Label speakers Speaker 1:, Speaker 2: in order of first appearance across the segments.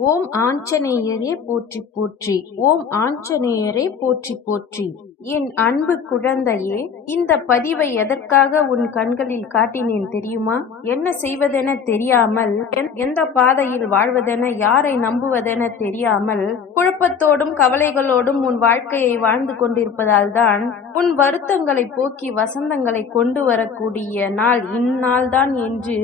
Speaker 1: ஓம் ஆஞ்சநேயரே போற்றி போற்றி ஓம் ஆஞ்சநேயரே போற்றி போற்றி. என் அன்பு குழந்தையே இந்த பதிவை எதற்காக உன் கண்களில் காட்டினேன் தெரியுமா? என்ன செய்வதென தெரியாமல் எந்த பாதையில் வாழ்வதென யாரை நம்புவதென தெரியாமல் குழப்பத்தோடும் கவலைகளோடும் உன் வாழ்க்கையை வாழ்ந்து கொண்டிருப்பதால் தான் உன் வருத்தங்களை போக்கி வசந்தங்களை கொண்டு வரக்கூடிய நாள் இந்நாள்தான் என்று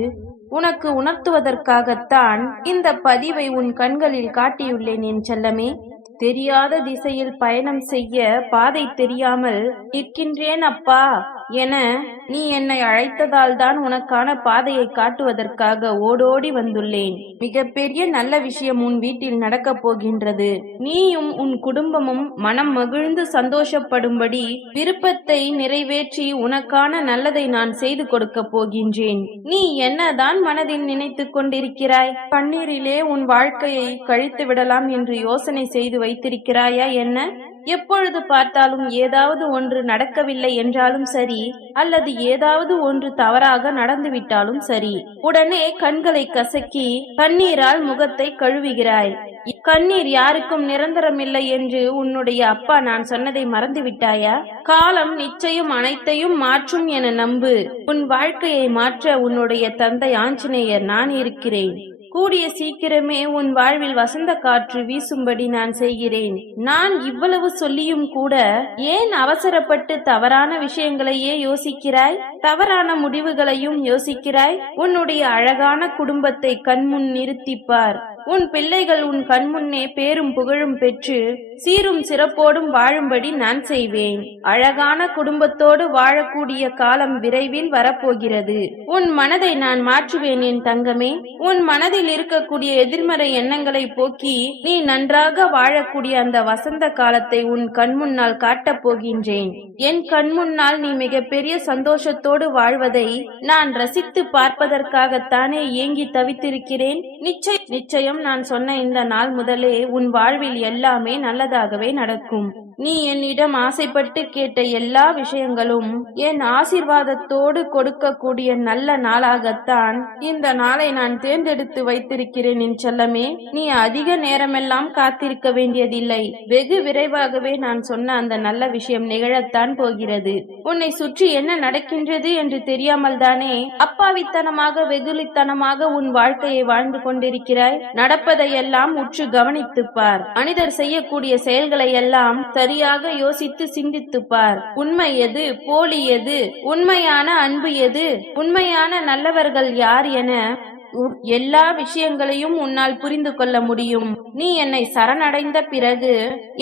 Speaker 1: உனக்கு உணர்த்துவதற்காகத்தான் இந்த பதிவை உன் கண்களில் காட்டியுள்ளேன் என் செல்லமே. தெரியாத திசையில் பயணம் செய்ய பாதை தெரியாமல் நிற்கின்றேன் அப்பா என நீ என்னை அழைத்ததால் தான் உனக்கான பாதையை காட்டுவதற்காக ஓடோடி வந்துள்ளேன். மிகப்பெரிய நல்ல விஷயம் உன் வீட்டில் நடக்கப் போகின்றது. நீயும் உன் குடும்பமும் மனம் மகிழ்ந்து சந்தோஷப்படும்படி விருப்பத்தை நிறைவேற்றி உனக்கான நல்லதை நான் செய்து கொடுக்க போகின்றேன். நீ என்னதான் மனதில் நினைத்துக் கொண்டிருக்கிறாய்? கண்ணீரிலே உன் வாழ்க்கையை கழித்து விடலாம் என்று யோசனை செய்து வைத்திருக்கிறாயா என்ன? எப்பொழுது பார்த்தாலும் ஏதாவது ஒன்று நடக்கவில்லை என்றாலும் சரி அல்லது ஏதாவது ஒன்று தவறாக நடந்துவிட்டாலும் சரி உடனே கண்களை கசக்கி கண்ணீரால் முகத்தை கழுவுகிறாய். கண்ணீர் யாருக்கும் நிரந்தரமில்லை என்று உன்னுடைய அப்பா நான் சொன்னதை மறந்து விட்டாயா காலம் நிச்சயம் அனைத்தையும் மாற்றும் என நம்பு. உன் வாழ்க்கையை மாற்ற உன்னுடைய தந்தை ஆஞ்சநேயர் நான் இருக்கிறேன். கூடிய சீக்கிரமே உன் வாழ்வில் வசந்த காற்று வீசும்படி நான் செய்கிறேன். நான் இவ்வளவு சொல்லியும் கூட ஏன் அவசரப்பட்டு தவறான விஷயங்களையே யோசிக்கிறாய்? தவறான முடிவுகளையும் யோசிக்கிறாய்? உன்னுடைய அழகான குடும்பத்தை கண்முன் நிறுத்திப்பார். உன் பிள்ளைகள் உன் கண்முன்னே பேரும் புகழும் பெற்று சீரும் சிறப்போடும் வாழும்படி நான் செய்வேன். அழகான குடும்பத்தோடு வாழக்கூடிய காலம் விரைவில் வரப்போகிறது. உன் மனதை நான் மாற்றுவேன் என் தங்கமே. உன் மனதில் இருக்கக்கூடிய எதிர்மறை எண்ணங்களை போக்கி நீ நன்றாக வாழக்கூடிய அந்த வசந்த காலத்தை உன் கண்முன்னால் காட்டப் போகின்றேன். என் கண்முன்னால் நீ மிகப்பெரிய சந்தோஷத்தோடு வாழ்வதை நான் ரசித்து பார்ப்பதற்காகத்தானே ஏங்கி தவித்திருக்கிறேன். நிச்சய நிச்சயம் நான் சொன்ன இந்த நாள் முதலே உன் வாழ்வில் எல்லாமே நல்லதாகவே நடக்கும். நீ என்னிடம் ஆசைப்பட்டு கேட்ட எல்லா விஷயங்களும் என் ஆசிர்வாதத்தோடு கொடுக்கக்கூடிய நல்ல நாளாகத்தான். இந்த நாளை நான் தேர்ந்தெடுத்து வைத்திருக்கிறேன் என் செல்லமே. நீ அதிக நேரமெல்லாம் காத்திருக்க வேண்டியதில்லை. வெகு விரைவாகவே நான் சொன்ன அந்த நல்ல விஷயம் நிகழத்தான் போகிறது. உன்னை சுற்றி என்ன நடக்கின்றது என்று தெரியாமல் தானே. அப்பாவித்தனமாக வெகுளித்தனமாக உன் வாழ்க்கையை வாழ்ந்து கொண்டிருக்கிறாய். நடப்பதையெல்லாம் உற்று கவனித்துப்பார் மனிதர் செய்யக்கூடிய செயல்களை எல்லாம் சரியாக யோசித்து சிந்தித்து பார் உண்மை எது? போலி எது? உண்மையான அன்பு எது? உண்மையான நல்லவர்கள் யார் என எல்லா விஷயங்களையும் உன்னால் புரிந்து கொள்ள முடியும். நீ என்னை சரணடைந்த பிறகு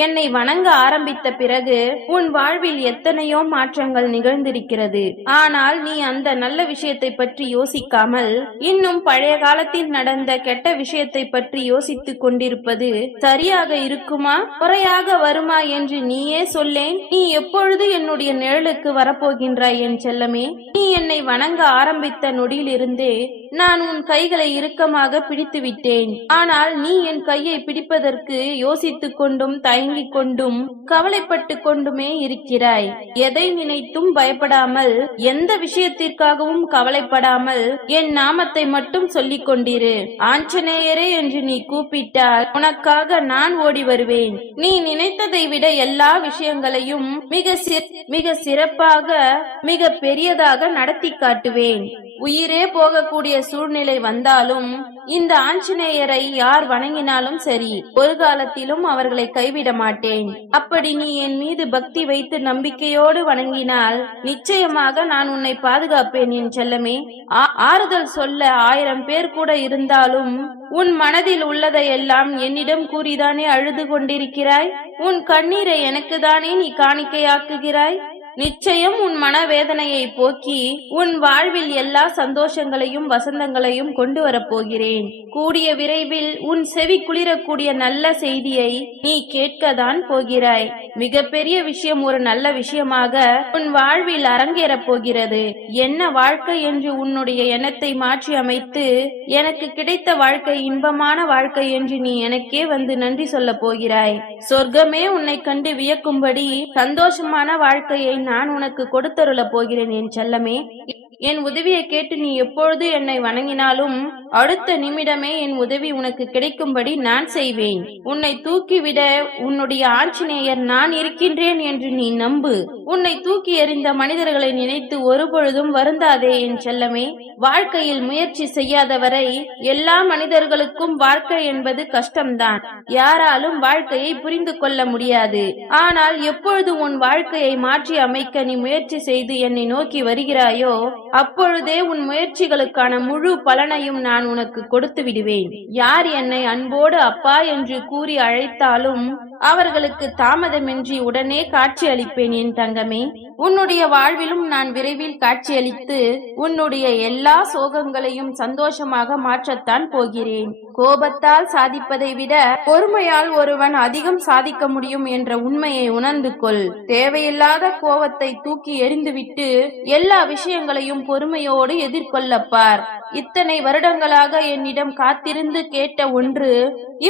Speaker 1: என்னை வணங்க ஆரம்பித்த பிறகு உன் வாழ்வில் எத்தனையோ மாற்றங்கள் நிகழ்ந்திருக்கிறது. ஆனால் நீ அந்த நல்ல விஷயத்தை பற்றி யோசிக்காமல் இன்னும் பழைய காலத்தில் நடந்த கெட்ட விஷயத்தை பற்றி யோசித்துக் கொண்டிருப்பது சரியாக இருக்குமா? குறையாக வருமா என்று நீயே சொல்லேன். நீ எப்பொழுது என்னுடைய நிழலுக்கு வரப்போகின்றாய் என் செல்லமே? நீ என்னை வணங்க ஆரம்பித்த நொடியிலிருந்தே நான் உன் கைகளை இறுக்கமாக பிடித்து விட்டேன் ஆனால் நீ என் கையை பிடிப்பதற்கு யோசித்துக் கொண்டும் தயங்கிக் கொண்டும் கவலைப்பட்டு கொண்டுமே இருக்கிறாய். எதை நினைத்தும் பயப்படாமல் எந்த விஷயத்திற்காகவும் கவலைப்படாமல் என் நாமத்தை மட்டும் சொல்லிக் கொண்டிரு. ஆஞ்சநேயரே என்று நீ கூப்பிட்டால் உனக்காக நான் ஓடி வருவேன். நீ நினைத்ததை விட எல்லா விஷயங்களையும் மிக மிக சிறப்பாக மிக பெரியதாக நடத்தி காட்டுவேன். உயிரே போகக்கூடிய சூழ்நிலை வந்தாலும் இந்த ஆஞ்சநேயரை யார் வணங்கினாலும் சரி ஒரு காலத்திலும் அவர்களை கைவிட மாட்டேன். அப்படி நீ என் மீது பக்தி வைத்து நம்பிக்கையோடு வணங்கினால் நிச்சயமாக நான் உன்னை பாதுகாப்பேன் என் செல்லமே. ஆ- ஆறுதல் சொல்ல ஆயிரம் பேர் கூட இருந்தாலும் உன் மனதில் உள்ளதையெல்லாம் என்னிடம் கூறிதானே அழுது கொண்டிருக்கிறாய்? உன் கண்ணீரை எனக்கு தானே நீ காணிக்கையாக்குகிறாய்? நிச்சயம் உன் மனவேதனையை போக்கி உன் வாழ்வில் எல்லா சந்தோஷங்களையும் வசந்தங்களையும் கொண்டு வரப்போகிறேன். கூடிய விரைவில் உன் செவி குளிரக்கூடிய நல்ல செய்தியை நீ கேட்கத்தான் போகிறாய். மிகப்பெரிய விஷயம் ஒரு நல்ல விஷயமாக உன் வாழ்வில் அரங்கேறப் போகிறது. என்ன வாழ்க்கை என்று உன்னுடைய எண்ணத்தை மாற்றி அமைத்து எனக்கு கிடைத்த வாழ்க்கை இன்பமான வாழ்க்கை என்று நீ எனக்கே வந்து நன்றி சொல்லப் போகிறாய். சொர்க்கமே உன்னை கண்டு வியக்கும்படி சந்தோஷமான வாழ்க்கையை நான் உனக்கு கொடுத்தருளப் போகிறேன் என் செல்லமே. என் உதவியை கேட்டு நீ எப்பொழுது என்னை வணங்கினாலும் அடுத்த நிமிடமே என் உதவி உனக்கு கிடைக்கும்படி நான் செய்வேன். உன்னை தூக்கிவிட உன்னுடைய ஆஞ்சநேயர் நான் இருக்கின்றேன் என்று நீ நம்பு. உன்னை தூக்கி எறிந்த மனிதர்களை நினைத்து ஒருபொழுதும் வருந்தாதே என் செல்லமே. வாழ்க்கையில் முயற்சி செய்யாதவரை எல்லா மனிதர்களுக்கும் வாழ்க்கை என்பது கஷ்டம்தான். யாராலும் வாழ்க்கையை புரிந்து கொள்ள முடியாது. ஆனால் எப்பொழுது உன் வாழ்க்கையை மாற்றி அமைக்க நீ முயற்சி செய்து என்னை நோக்கி வருகிறாயோ அப்பொழுதே உன் முயற்சிகளுக்கான முழு பலனையும் நான் உனக்கு கொடுத்து விடுவேன். யார் என்னை அன்போடு அப்பா என்று கூறி அழைத்தாலும் அவர்களுக்கு தாமதமின்றி உடனே காட்சி அளிப்பேன் என் தங்கமே உன்னுடைய வாழ்விலும் நான் விரைவில் காட்சியளித்து உன்னுடைய எல்லா சோகங்களையும் சந்தோஷமாக மாற்றத்தான் போகிறேன். கோபத்தால் சாதிப்பதை விட பொறுமையால் ஒருவன் அதிகம் சாதிக்க முடியும் என்ற உண்மையை உணர்ந்து கொள். தேவையில்லாத கோபத்தை தூக்கி எறிந்துவிட்டு எல்லா விஷயங்களையும் பொறுமையோடு எதிர்கொள்ளப்பார். இத்தனை வருடங்களாக என்னிடம் காத்திருந்து கேட்ட ஒன்று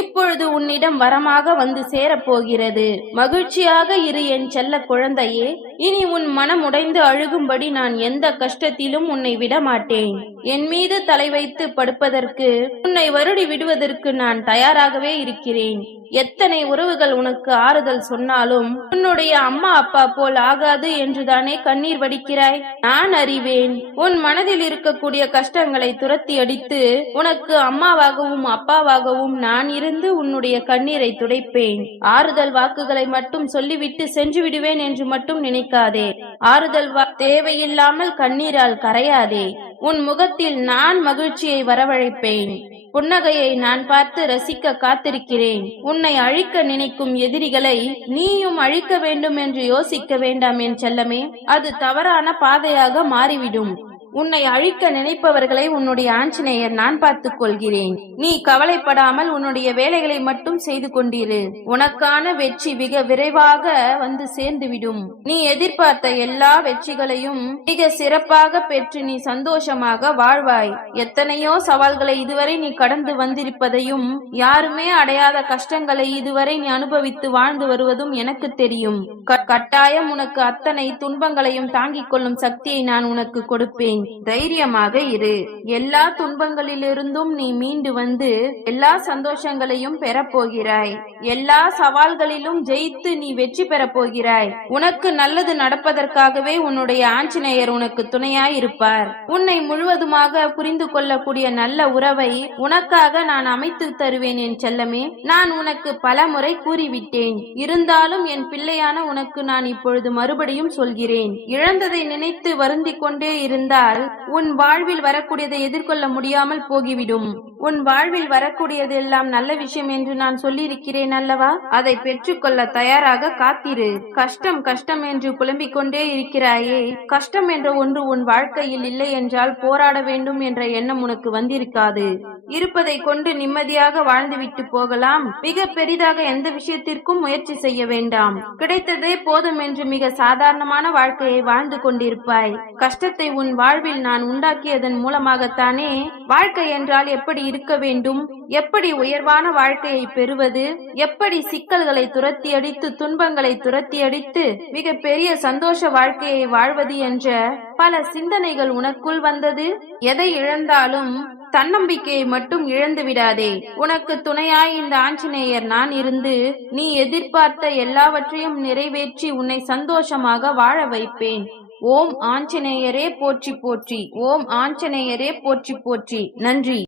Speaker 1: இப்பொழுது உன்னிடம் வரமாக வந்து சேரப்போகிறது. மகிழ்ச்சியாக இரு என் செல்ல குழந்தையே இனி உன் மனம் உடைந்து அழுகும்படி நான் எந்த கஷ்டத்திலும் உன்னை விட மாட்டேன் என் மீது தலை வைத்து படுப்பதற்கு உன்னை வருடி விடுவதற்கு நான் தயாராகவே இருக்கிறேன். எத்தனை உறவுகள் உனக்கு ஆறுதல் சொன்னாலும் உன்னுடைய அம்மா அப்பா போல் ஆகாது என்றுதானே கண்ணீர் வடிக்கிறாய்? நான் அறிவேன் உன் மனதில் இருக்கக்கூடிய கஷ்டங்களை துரத்தி அடித்து உனக்கு அம்மாவாகவும் அப்பாவாகவும் நான் இருந்து உன்னுடைய கண்ணீரை துடைப்பேன். ஆறுதல் வாக்குகளை மட்டும் சொல்லிவிட்டு சென்று விடுவேன் என்று மட்டும் நினைக்காதே ஆறுதல் தேவையில்லாமல் கண்ணீரால் கரையாதே. உன் முகத்தில் நான் மகிழ்ச்சியை வரவழைப்பேன். புன்னகையை நான் பார்த்து ரசிக்க காத்திருக்கிறேன். உன்னை அழிக்க நினைக்கும் எதிரிகளை நீயும் அழிக்க வேண்டும் என்று யோசிக்க வேண்டாம் என் செல்லமே. அது தவறான பாதையாக மாறிவிடும். உன்னை அழிக்க நினைப்பவர்களை உன்னுடைய ஆஞ்சநேயர் நான் பார்த்துக் கொள்கிறேன். நீ கவலைப்படாமல் உன்னுடைய வேலைகளை மட்டும் செய்து கொண்டிரு. உனக்கான வெற்றி மிக விரைவாக வந்து சேர்ந்துவிடும். நீ எதிர்பார்த்த எல்லா வெற்றிகளையும் மிக சிறப்பாக பெற்று நீ சந்தோஷமாக வாழ்வாய். எத்தனையோ சவால்களை இதுவரை நீ கடந்து வந்திருப்பதையும் யாருமே அடையாத கஷ்டங்களை இதுவரை நீ அனுபவித்து வாழ்ந்து வருவதும் எனக்கு தெரியும். க- கட்டாயம் உனக்கு அத்தனை துன்பங்களையும் தாங்கிக் கொள்ளும் சக்தியை நான் உனக்கு கொடுப்பேன். தைரியமாக இரு. எல்லா துன்பங்களிலிருந்தும் நீ மீண்டு வந்து எல்லா சந்தோஷங்களையும் பெறப் போகிறாய் எல்லா சவால்களிலும் ஜெயித்து நீ வெற்றி பெறப் போகிறாய் உனக்கு நல்லது நடப்பதற்காகவே உன்னுடைய ஆஞ்சநேயர் உனக்கு துணையாய் இருப்பார் உன்னை முழுவதுமாக புரிந்து கொள்ளக்கூடிய நல்ல உறவை உனக்காக நான் அமைத்து தருவேன் என் செல்லமே. நான் உனக்கு பல முறை கூறிவிட்டேன். இருந்தாலும் என் பிள்ளையான உனக்கு நான் இப்பொழுது மறுபடியும் சொல்கிறேன். இழந்ததை நினைத்து வருந்திக் கொண்டே இருந்தால் என்றால் உன் வாழ்வில் வரக்கூடியதை எதிர்கொள்ள முடியாமல் போகிவிடும். உன் வாழ்வில் வரக்கூடியது எல்லாம் நல்ல விஷயம் என்று நான் சொல்லியிருக்கிறேன் அல்லவா? அதை பெற்றுக்கொள்ள தயாராக காத்திரு. கஷ்டம் கஷ்டம் என்று புலம்பிக் கொண்டே இருக்கிறாயே. கஷ்டம் என்ற ஒன்று உன் வாழ்க்கையில் இல்லை என்றால் போராட வேண்டும் என்ற எண்ணம் உனக்கு வந்திருக்காது. இருப்பதை கொண்டு நிம்மதியாக வாழ்ந்துவிட்டு போகலாம். மிக பெரிதாக எந்த விஷயத்திற்கும் முயற்சி செய்ய வேண்டாம். கிடைத்ததே போதும் என்று மிக சாதாரணமான வாழ்க்கையை வாழ்ந்து கொண்டிருப்பாய். கஷ்டத்தை உன் வாழ் வாழ்வில் நான் உண்டாக்கியதன் மூலமாகத்தானே வாழ்க்கை என்றால் எப்படி இருக்க வேண்டும்? எப்படி உயர்வான வாழ்க்கையை பெறுவது? எப்படி சிக்கல்களை துரத்தி அடித்து துன்பங்களை துரத்தி அடித்து மிக பெரிய சந்தோஷ வாழ்க்கையை வாழ்வது என்ற பல சிந்தனைகள் உனக்குள் வந்தது? எதை இழந்தாலும் தன்னம்பிக்கையை மட்டும் இழந்து விடாதே. உனக்கு துணையாய் இந்த ஆஞ்சநேயர் நான் இருந்து நீ எதிர்பார்த்த எல்லாவற்றையும் நிறைவேற்றி உன்னை சந்தோஷமாக வாழ வைப்பேன். ஓம் ஆஞ்சநேயரே போற்றி போற்றி. ஓம் ஆஞ்சநேயரே போற்றி போற்றி. நன்றி.